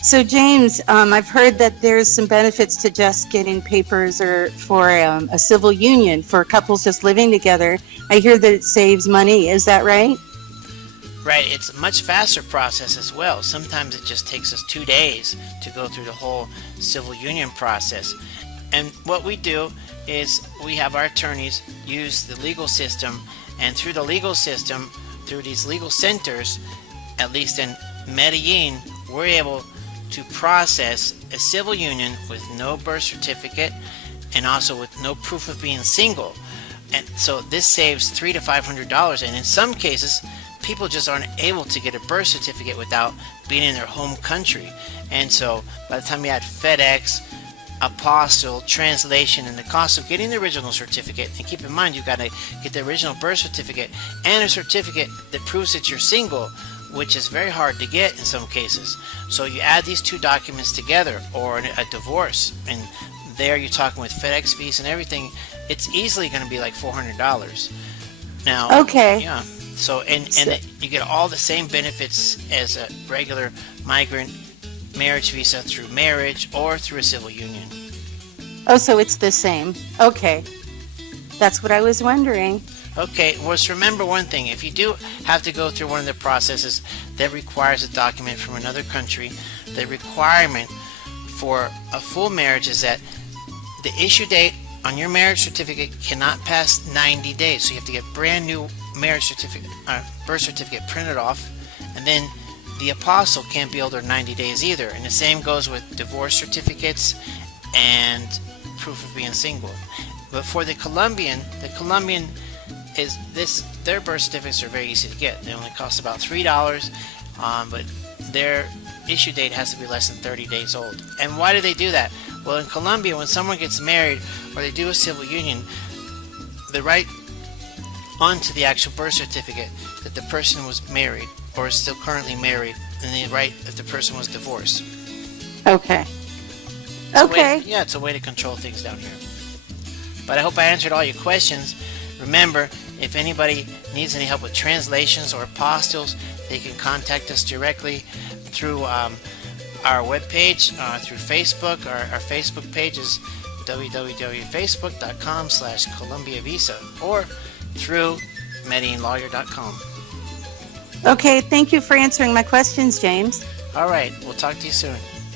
So James, I've heard that there's some benefits to just getting papers or for a civil union for couples just living together. I hear that it saves money. Is that right? Right, it's a much faster process as well. Sometimes it just takes us 2 days to go through the whole civil union process. And what we do is we have our attorneys use the legal system, and through the legal system, through these legal centers, at least in Medellin, we're able to process a civil union with no birth certificate and also with no proof of being single. And so this saves $300 to $500, and in some cases people just aren't able to get a birth certificate without being in their home country. And so by the time you add FedEx, apostille, translation, and the cost of getting the original certificate, and keep in mind you got to get the original birth certificate and a certificate that proves that you're single, which is very hard to get in some cases. So you add these two documents together, or a divorce, and there you're talking with FedEx fees and everything, it's easily going to be like $400. Now, Okay. yeah. So and you get all the same benefits as a regular migrant marriage visa through marriage or through a civil union. Oh, so it's the same. Okay. That's what I was wondering. Okay, well, just remember one thing. If you do have to go through one of the processes that requires a document from another country, the requirement for a full marriage is that the issue date on your marriage certificate cannot pass 90 days. So you have to get brand new marriage certificate, birth certificate printed off, and then the apostle can't be older than 90 days either. And the same goes with divorce certificates and proof of being single. But for the Colombian is this, their birth certificates are very easy to get. They only cost about $3, but their issue date has to be less than 30 days old. And why do they do that? Well, in Colombia, when someone gets married or they do a civil union, they write onto the actual birth certificate that the person was married or is still currently married, and they write if the person was divorced. Okay. It's a way to control things down here. But I hope I answered all your questions. Remember, if anybody needs any help with translations or apostilles, they can contact us directly through our webpage, through Facebook. Our Facebook page is www.facebook.com/Colombia Visa, or through MedellinLawyer.com. Okay, thank you for answering my questions, James. All right, we'll talk to you soon.